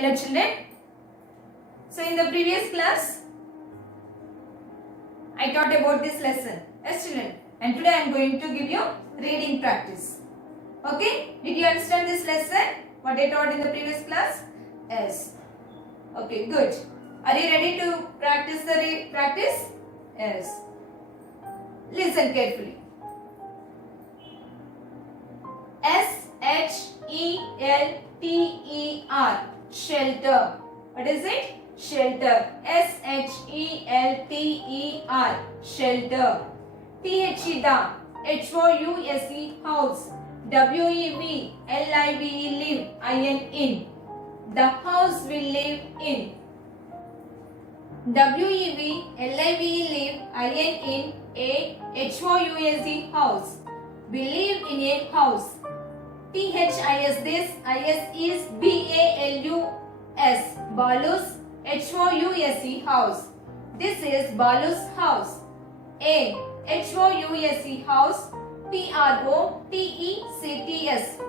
Hello children. So in the previous class, I taught about this lesson. Yes children. And today I am going to give you reading practice. Okay. Did you understand this lesson? What I taught in the previous class? Yes. Okay, good. Are you ready to practice the practice? Yes. Listen carefully. S-H-E-L-T-E-R. Shelter. What is it? Shelter. S-H-E-L-T-E-R. Shelter. T-H-E the. H-O-U-S-E house. W-E-V-L-I-V-E live. I-N in. The house we live in. W-E-V-L-I-V-E live. I-N in. A H-O-U-S-E house. We live in a house. T-H-I-S this. I-S is B-A-L-U-S. Balu's H-O-U-S-E house. This is Balu's house. A H-O-U-S-E house. P-R-O-T-E-C-T-S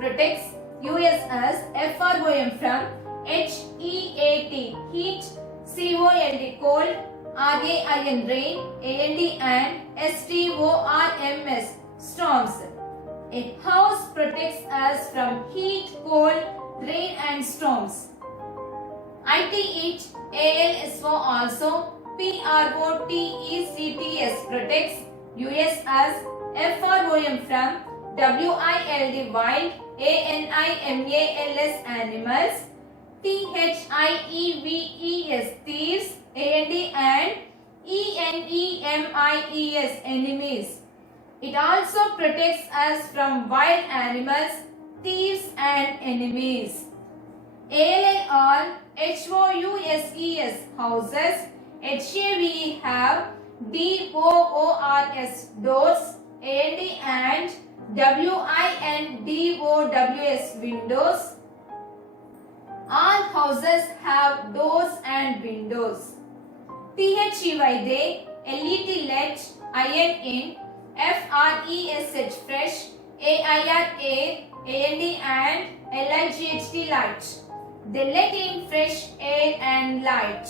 protects U-S as F-R-O-M from H-E-A-T heat, C-O-L-D cold, R-A-I-N rain, A-N-D and S-T-O-R-M-S storms. A house protects us from heat, cold, rain and storms. I-T-E-A-L is for also. P-R-O-T-E-C-T-S protects U-S as F-R-O-M from W-I-L-D wild, A-N-I-M-A-L-S animals, T-H-I-E-V-E-S thieves, A-N-D and E-N-E-M-I-E-S enemies. It also protects us from wild animals, thieves and enemies. A-L-L-R H-O-U-S-E-S houses, H-A-V-E have, D-O-O-R-S doors, A-N-D and W-I-N-D-O-W-S windows. All houses have doors and windows. T-H-E-Y they, L-E-T let, I-N in, F-R-E-S-H fresh, A-I-R-A, A-N-D and L-I-G-H-T light. They let in fresh air and light.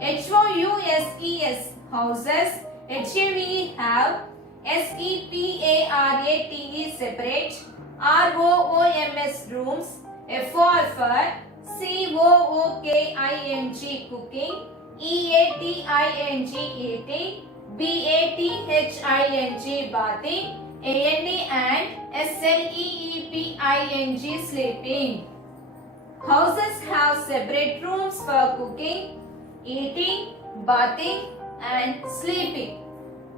H-O-U-S-E-S houses, H-A-V-E have, S-E-P-A-R-A-T-E separate, R-O-O-M-S rooms, F-O-R for C-O-O-K-I-N-G cooking, E-A-T-I-N-G eating, B-A-T-H-I-N-G bathing, A-N-D and S-L-E-E-P-I-N-G sleeping. Houses have separate rooms for cooking, eating, bathing and sleeping.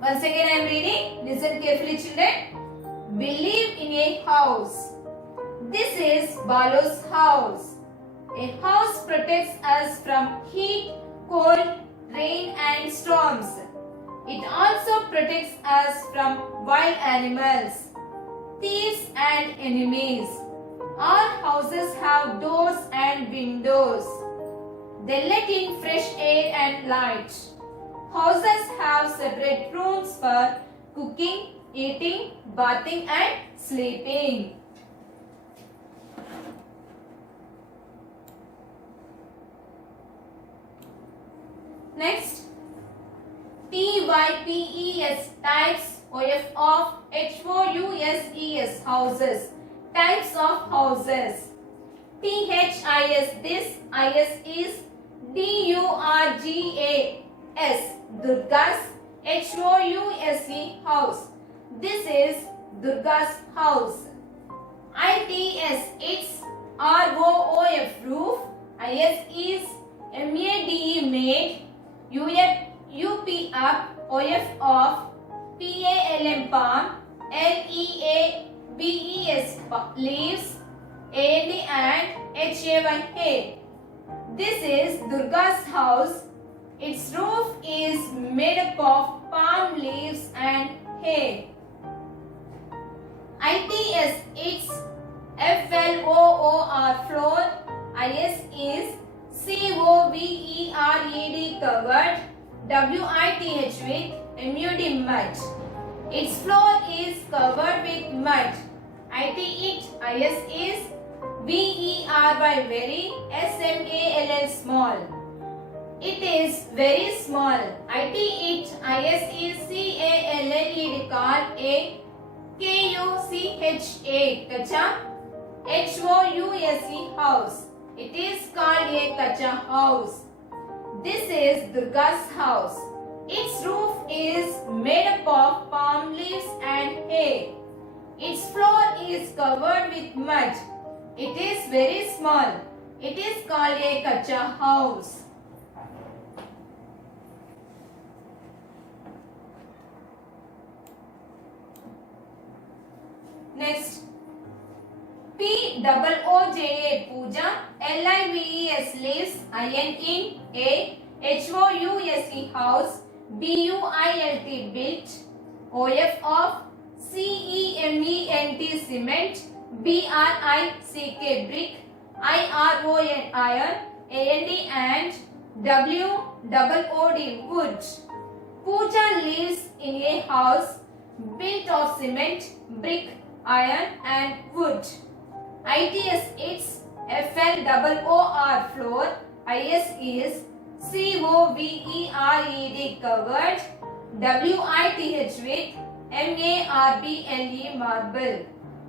Once again I am reading. Listen carefully children. We live in a house. This is Balu's house. A house protects us from heat, cold, rain and storms. It also protects us from wild animals, thieves and enemies. All houses have doors and windows. They let in fresh air and light. Houses have separate rooms for cooking, eating, bathing and sleeping. Next, T-Y-P-E-S types of H-O-U-S-E-S houses. Types of houses. T-H-I-S this, I-S is D-U-R-G-A-S Durga's H-O-U-S-E house. This is Durga's house. I-T-S it's R-O-O-F roof. I-S is M-A-D-E maid. U-P up. O-F off. P-A-L-M palm. L-E-A-B-E-S leaves. A-N-D and H-A-Y hay. This is Durga's house. Its roof is made up of palm leaves and hay. I-T-S it's F-L-O-O-R floor. I-S is C-O-V-E-R-E-D covered. W-I-T-H with M-U-D mud. Its floor is covered with mud. I-T-I-S is V-E-R-Y very, S-M-A-L-L small. It is very small. It, I-S-E-C-A-L-L-E call a K-U-C-H-A kacha, H-O-U-S-E house. It is called a kacha house. This is Durga's house. Its roof is made up of palm leaves and hay. Its floor is covered with mud. It is very small. It is called a kacha house. Next, P-O-O-J-A Pooja, L-I-V-E-S leaves, I-N in A, H-O-U-S-E house, B-U-I-L-T built, O-F of C-E-M-E-N-T cement, B-R-I-C-K brick, I-R-O-N iron, A-N-D and W-O-O-D wood. Pooja lives in a house built of cement, brick, iron and wood. ITS its FLOOR floor. IS is COVERED covered. WITH with MARBLE marble.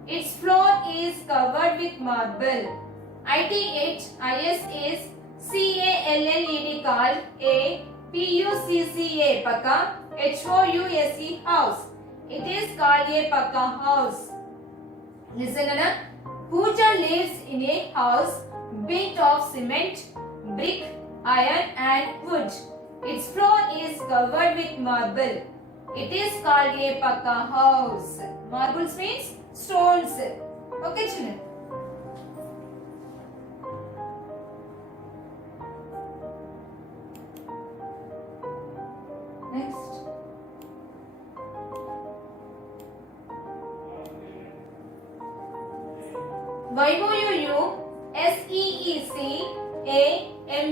Its floor is covered with marble. ITH IS is CALLED called a PUCCA Paka HOUSE house. It is called a Paka house. Listen, Anna. Pooja lives in a house built of cement, brick, iron and wood. Its floor is covered with marble. It is called a Paka house. Marbles means stones. Okay, children. Next.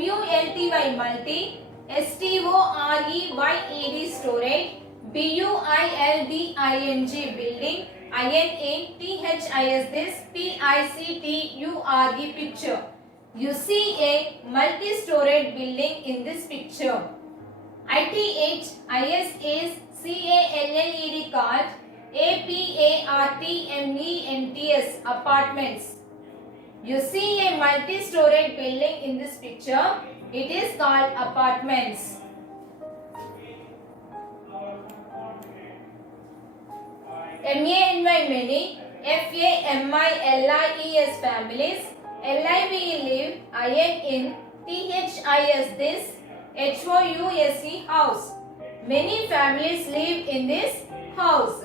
YOUUSEAMULTY multi, STOREYED storage, BUILDING building, INATHIS this, PICTURE picture. You see a multi-storied building in this picture. ITHIS is CALLED called APARTMENTS apartments. You see a multi-storied building in this picture. It is called apartments. MANY many, FAMILIES families, LIVE live, IN in, THIS this, HOUSE house. Many families live in this house.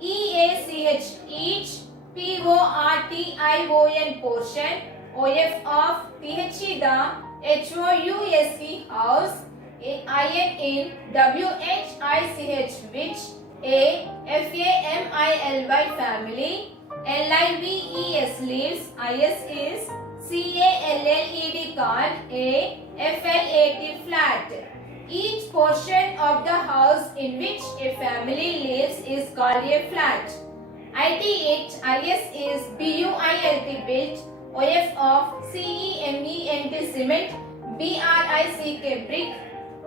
EACH each, PORTION portion, OF of THE the, HOUSE house, IN in, WHICH which, A FAMILY family, LIVES lives, IS is CALLED called a FLAT flat. Each portion of the house in which a family lives is called a flat. ITHIS is BUILT built, OF of CEMENT cement, BRICK brick,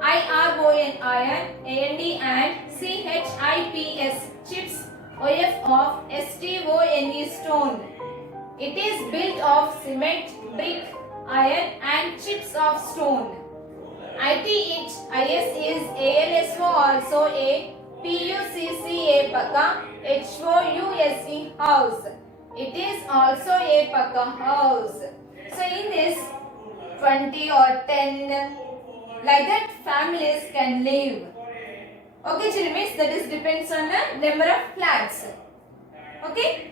IRON iron, AND and CHIPS chips, OF of STONE stone. It is built of cement, brick, iron and chips of stone. ITHIS is ALSO also a PUCCA Paka HOUSE house. It is also a Paka house. So in this 20 or 10 like that families can live. Okay children, means that is depends on the number of flats. Okay.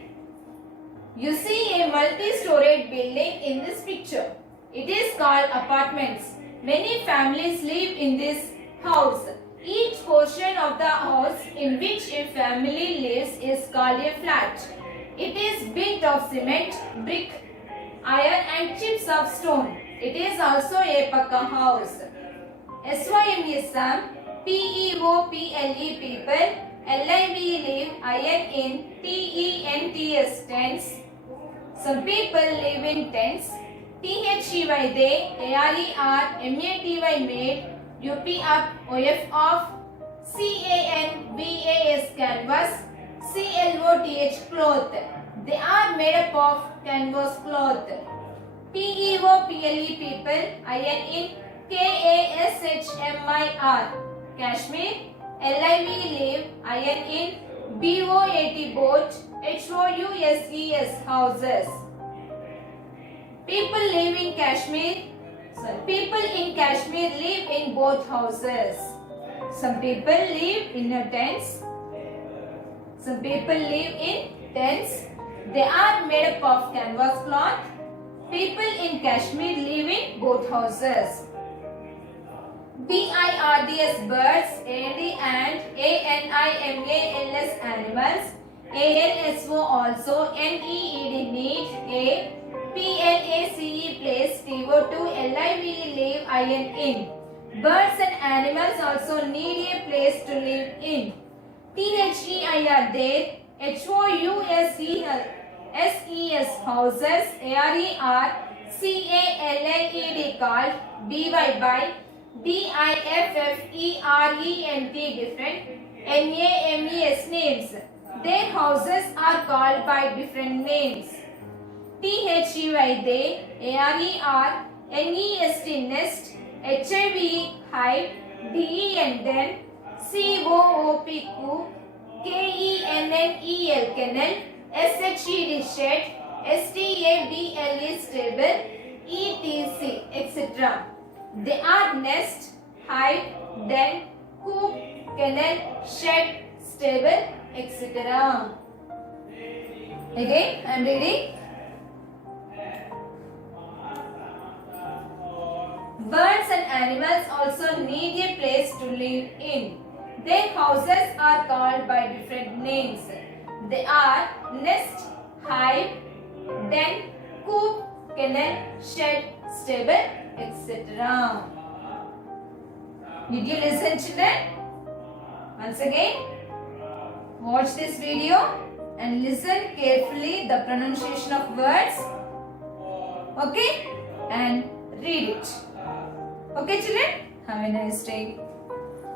You see a multi-storied building in this picture. It is called apartments. Many families live in this house. Each portion of the house in which a family lives is called a flat. It is built of cement, brick, iron and chips of stone. It is also a Paka house. SYM is some, PEOPLE people, LIV live, IN in, TENTS tents, Some people live in tents. THEY they, ARER, MATY made, UP up, OF off, CANVAS canvas, CLOTH cloth. They are made up of canvas cloth. PEOPLE people, IN in, KASHMIR, Kashmir, LIV live, IN in, BOAT boat, HOUSES houses. People live in Kashmir. People in Kashmir live in both houses. Some people live in tents. Some people live in tents. They are made up of canvas cloth. People in Kashmir live in both houses. BIRDS birds, and ANIMALS animals, ALSO also, NEED need, PLACE place, TO2 LIVE live, IN in. Birds and animals also need a place to live in. THEIR there, HOUSES houses, ARER, CALLED called, BY by, DIFFERENT different, NAMES names. Their houses are called by different names. THEY they, ARER, NEST nest, HIV hive, DEN den, COOP coop, KENNEL kennel, SHED shed, STABLE stable, ETC etc. They are nest, hive, den, coop, kennel, shed, stable etc. Again I am reading. Birds and animals also need a place to live in. Their houses are called by different names. They are nest, hive, den, coop, kennel, shed, stable, etc. Did you listen, children? Once again, watch this video and listen carefully the pronunciation of words. Okay? And read it. Okay, children? Have a nice day.